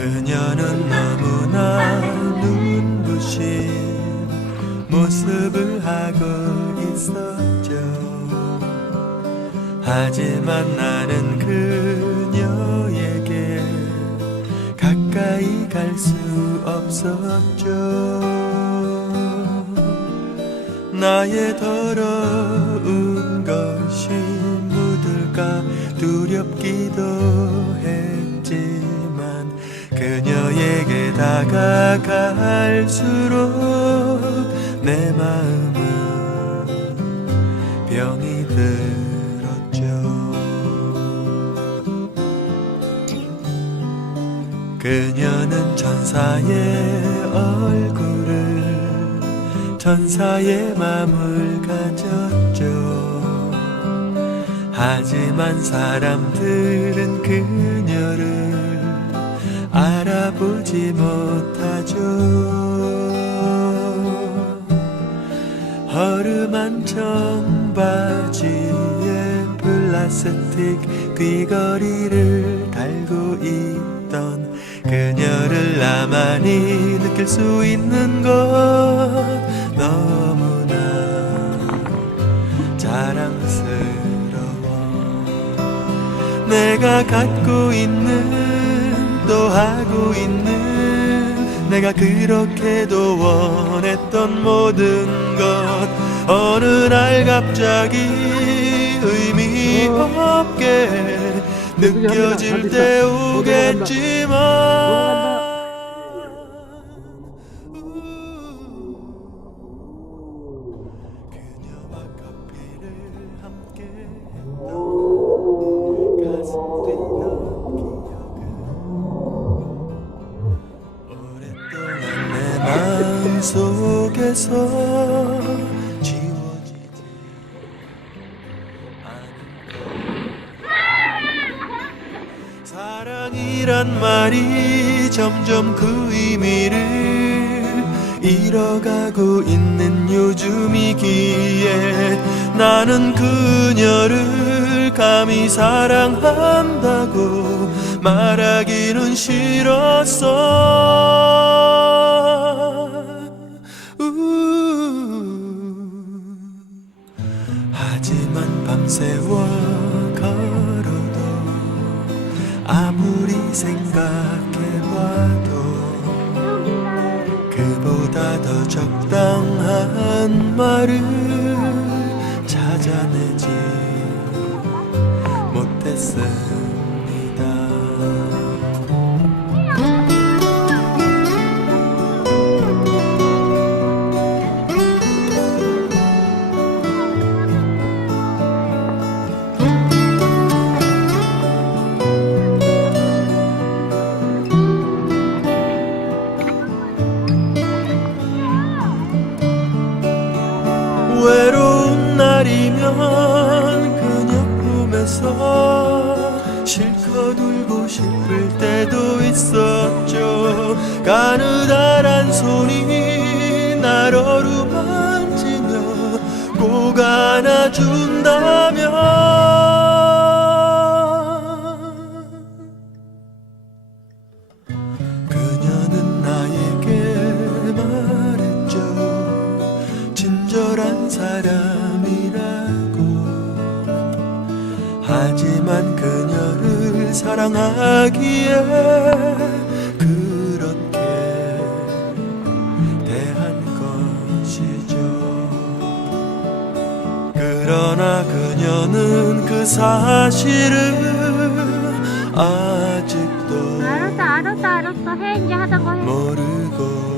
그녀는 너무나 눈부신 모습을 하고 있었죠. 하지만 나는 그녀에게 가까이 갈 수 없었죠. 나의 더러운 것이 묻을까 두렵기도 다가갈수록 내 마음은 병이 들었죠. 그녀는 천사의 얼굴을 천사의 마음을 가졌죠. 하지만 사람들은 그녀를 알아보지 못하죠. 허름한 청바지에 플라스틱 귀걸이를 달고 있던 그녀를 나만이 느낄 수 있는 것 너무나 자랑스러워 내가 갖고 있는 또 하고 있는 내가 그렇게도 원했던 모든 것 어느 날 갑자기 의미 없게 느껴질 때 오겠지만 마음 속에서 지워지지 않은 사랑이란 말이 점점 그 의미를 잃어가고 있는 요즘이기에 나는 그녀를 감히 사랑한다고 말하기는 싫었어 생각해봐도 그보다 더 적당한 말을 찾아내지 못했습니 외로운 날이면 그녀 품에서 실컷 울고 싶을 때도 있었죠. 가느다란 손이 날 어루만지며 꼭 안아준다면 친절한 사람이라고. 하지만 그녀를 사랑하기에 그렇게 대한 것이죠. 그러나 그녀는 그 사실을 아직도 알았어 알았어 알았어. 해 이제 하던 거해. 모르고